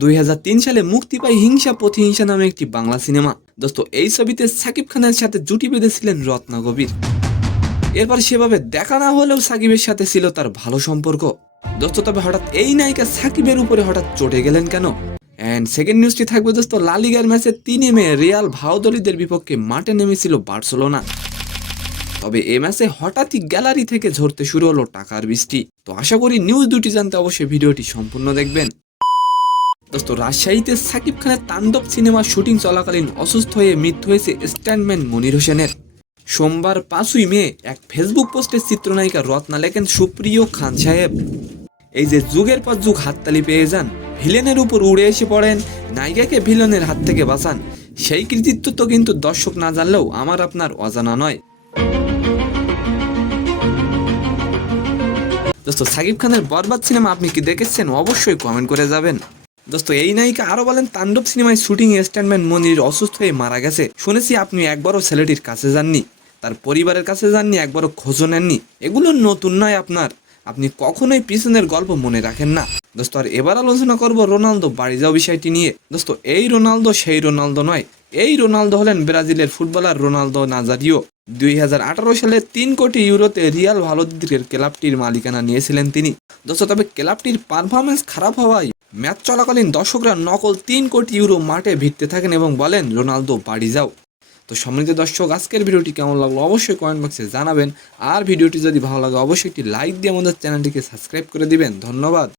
2003 সালে মুক্তি পায় হিংসা প্রতিহিংসা নামে একটি বাংলা সিনেমা। দোস্ত এই ছবিতে সাকিব খানের সাথে জুটি বেঁধেছিলেন রত্না কবির। এরপর সেভাবে দেখা না হলেও সাকিবের সাথে ছিল তার ভালো সম্পর্ক। দোস্ত তবে হঠাৎ এই নায়িকা সাকিবের উপরে হঠাৎ চটে গেলেন কেন? এন্ড সেকেন্ড নিউজটি থাকবে দোস্ত, লা লিগার ম্যাচে 3 মে রিয়াল ভাওদলিদের বিপক্ষে মাঠে নেমেছিল বার্সেলোনা। তবে এ ম্যাচে হঠাৎই গ্যালারি থেকে ঝরতে শুরু হলো টাকার বৃষ্টি। তো আশা করি নিউজ দুটি জানতে অবশ্যই ভিডিওটি সম্পূর্ণ দেখবেন। দোস্ত রাজশাহীতে সাকিব খানের তাণ্ডব সিনেমার শুটিং চলাকালীন অসুস্থ হয়ে মৃত্যু হয়েছে স্ট্যান্টম্যান মনির হোসেনের। সোমবার 5 মে এক ফেসবুক পোস্টে চিত্রনায়িকা রত্না লেখেন, সুপ্রিয় খান সাহেব, এই যে যুগের পর যুগ হাততালি পেয়ে যান, ভিলেনের উপর উড়ে এসে পড়েন, নায়িকাকে ভিলেনের হাত থেকে বাঁচান, সেই কৃতিত্ব তো কিন্তু দর্শক না জানলেও আমার আপনার অজানা নয়। দোস্ত সাকিব খানের বরবাদ সিনেমা আপনি কি দেখেছেন? অবশ্যই কমেন্ট করে যাবেন। দোস্ত এই নায়িকা আরো বলেন, তাণ্ডব সিনেমায় শুটিং এ স্ট্যান্টম্যান মনির অসুস্থ হয়ে মারা গেছে। শুনেছি আপনি একবারও ছেলেটির কাছে যাননি, তার পরিবারের কাছে যাননি, একবারও খোঁজও নেননি। এগুলো নতুন নয় আপনার, আপনি কখনোই পিছনের গল্প মনে রাখেন না। দোস্ত আর এবার আলোচনা করব রোনালদো বাড়ি যাওয়া বিষয়টি নিয়ে। দোস্ত এই রোনালদো সেই রোনালদো নয়, এই রোনালদো হলেন ব্রাজিলের ফুটবলার রোনালদো নাজারিও। 2018 সালে 3 কোটি ইউরোতে রিয়াল ভালোদিদের ক্লাবটির মালিকানা নিয়েছিলেন তিনি। দোস্ত তবে ক্লাবটির পারফরমেন্স খারাপ হওয়ায় ম্যাচ চলাকালীন দর্শকরা নকল 3 কোটি ইউরো মাঠে ভিড়তে থাকেন এবং বলেন, রোনালদো বাড়ি যাও। তো সম্মানিত দর্শক, আজকের ভিডিওটি কেমন লাগলো অবশ্যই কমেন্ট বক্সে জানাবেন। আর ভিডিওটি যদি ভালো লাগে অবশ্যই একটি লাইক দিয়ে আমাদের চ্যানেলটিকে সাবস্ক্রাইব করে দিবেন। ধন্যবাদ।